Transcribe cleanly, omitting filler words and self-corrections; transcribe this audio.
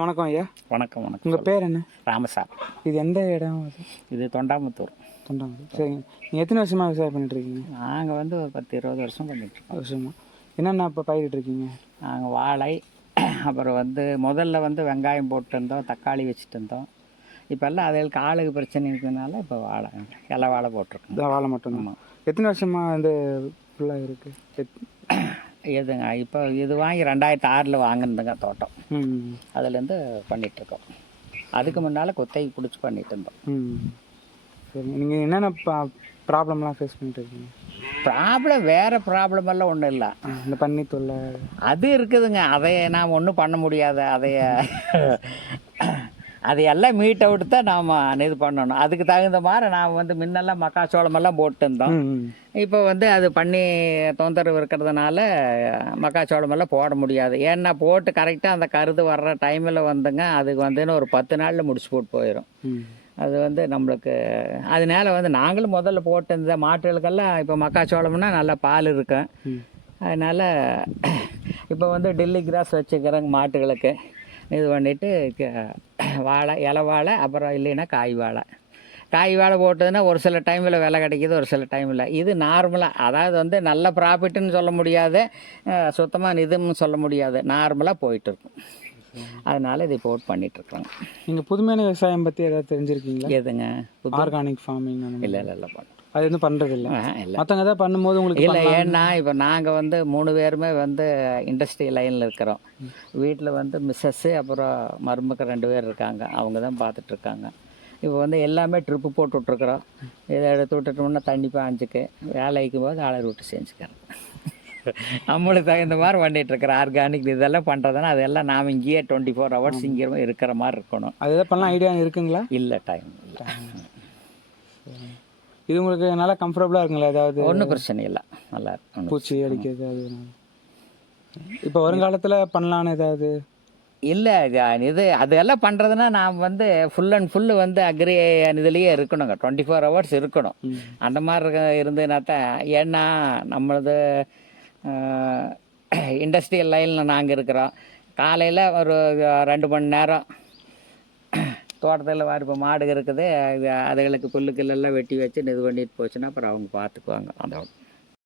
வணக்கம் ஐயா. வணக்கம் வணக்கம். உங்கள் பேர் என்ன? ராமசாமி. இது எந்த இடம்? இது தொண்டாமுத்தூர். தொண்டாமுத்தூர். சரிங்க. நீங்கள் எத்தனை வருஷமாக விவசாயம் பண்ணிட்டுருக்கீங்க? நாங்கள் வந்து ஒரு 10-20 வருஷம் பண்ணிட்டுருக்கோம். வருஷமா என்னென்ன இப்போ பயிரிட்டுருக்கீங்க? நாங்கள் வாழை, அப்புறம் வந்து முதல்ல வந்து வெங்காயம் போட்டுருந்தோம், தக்காளி வச்சுட்டு இருந்தோம். இப்போல்லாம் அதுகளுக்கு ஆளுக்கு பிரச்சனை இருக்கிறதுனால இப்போ வாழை, இலை வாழை போட்டிருக்கோம். வாழை மட்டும்தான். எத்தனை வருஷமாக வந்து ஃபுல்லாக இருக்குது? எதுங்க இப்போ இது வாங்கி 2006 வாங்கினதுங்க தோட்டம். அதுலேருந்து பண்ணிகிட்ருக்கோம். அதுக்கு முன்னால் கொத்தைக்கு பிடிச்சி பண்ணிகிட்டு இருந்தோம். சரிங்க. நீங்கள் என்னென்ன ப்ராப்ளம்லாம் ஃபேஸ் பண்ணிட்டு இருக்கீங்க? வேறு ப்ராப்ளமெல்லாம் ஒன்றும் இல்லை. இந்த பன்னி தொல்லை அது இருக்குதுங்க. அதை நாம் ஒன்றும் பண்ண முடியாது. அதையெல்லாம் மீட் அவுட் தான் நாம் இது பண்ணணும். அதுக்கு தகுந்த மாதிரி நாம் வந்து முன்னெல்லாம் மக்காச்சோளமெல்லாம் போட்டுருந்தோம். இப்போ வந்து அது பண்ணி தொந்தரவு இருக்கிறதுனால மக்காச்சோளமெல்லாம் போட முடியாது. ஏன்னா போட்டு கரெக்டாக அந்த கருது வர்ற டைமில் வந்துங்க அதுக்கு வந்துன்னு ஒரு 10 நாளில் முடிச்சு போட்டு போயிடும். அது வந்து நம்மளுக்கு அதனால வந்து நாங்களும் முதல்ல போட்டு இந்த மாட்டுகளுக்கெல்லாம் இப்போ மக்காச்சோளம்னா நல்லா பால் இருக்கும். அதனால் இப்போ வந்து டெல்லி கிராஸ் வச்சுக்கிறேங்க மாட்டுகளுக்கு. இது பண்ணிவிட்டு வாழை, இலை வாழை, அப்புறம் இல்லைன்னா காய் வாழை போட்டதுன்னா ஒரு சில டைமில் விலை கிடைக்கிது, ஒரு சில டைமில். இது நார்மலாக, அதாவது வந்து நல்ல ப்ராஃபிட்டுன்னு சொல்ல முடியாது, சுத்தமாக இதுன்னு சொல்ல முடியாது, நார்மலாக போயிட்டுருக்கும். அதனால் இதை போட்டு பண்ணிகிட்ருக்குறோங்க. நீங்கள் புதுமையான விவசாயம் பற்றி ஏதாவது தெரிஞ்சுருக்கீங்களா? எதுங்க? Organic farming? இல்லை பண்ண அது எதுவும் பண்ணுறதில்ல. இல்லை மற்றவங்க எதாவது பண்ணும்போது உங்களுக்கு இல்லை. ஏன்னா இப்போ நாங்கள் வந்து 3 பேருமே வந்து இண்டஸ்ட்ரி லைனில் இருக்கிறோம். வீட்டில் வந்து மிஸ்ஸஸ்ஸு, அப்புறம் மருமக 2 பேர் இருக்காங்க. அவங்க தான் பார்த்துட்ருக்காங்க. இப்போ வந்து எல்லாமே ட்ரிப்பு போட்டு விட்ருக்குறோம். இதை எடுத்து விட்டுட்டோம்னா தண்ணி பாஞ்சுக்கு வேலைக்கும் போது ஆளை விட்டு செஞ்சுக்கிறோம். நம்மளுக்கு தகுந்த மாதிரி பண்ணிகிட்ருக்குறோம். ஆர்கானிக் இதெல்லாம் பண்ணுறதுனா அதெல்லாம் நாம் இங்கேயே 24 hours இங்கே இருக்கிற மாதிரி இருக்கணும். அதெல்லாம் பண்ணலாம் ஐடியா இருக்குங்களா? இல்லை, டைம் இல்லை. இது உங்களுக்கு நல்லா கம்ஃபர்டபுளாக இருக்குங்களா? ஏதாவது ஒன்றும் பிரச்சனை இல்லை, நல்லா இருக்கும். பூச்சி அடிக்கிறது அது இப்போ வருங்காலத்தில் பண்ணலான்னு ஏதாவது? இல்லை, இது அதெல்லாம் பண்ணுறதுனா நாம் வந்து ஃபுல் அண்ட் ஃபுல்லு வந்து அக்ரி இதுலேயே இருக்கணுங்க. 24 hours இருக்கணும். அந்த மாதிரி இருந்ததுனா தான். ஏன்னா நம்மளது இண்டஸ்ட்ரியல் லைனில் நாங்கள் இருக்கிறோம். காலையில் ஒரு 2 மணி நேரம் தோட்டத்தில் இப்போ மாடு இருக்குது, அதுகளுக்கு புல்லுக்கெல்லாம் வெட்டி வச்சு இது பண்ணிட்டு போச்சுன்னா அப்புறம் அவங்க பார்த்துக்குவாங்க. அந்த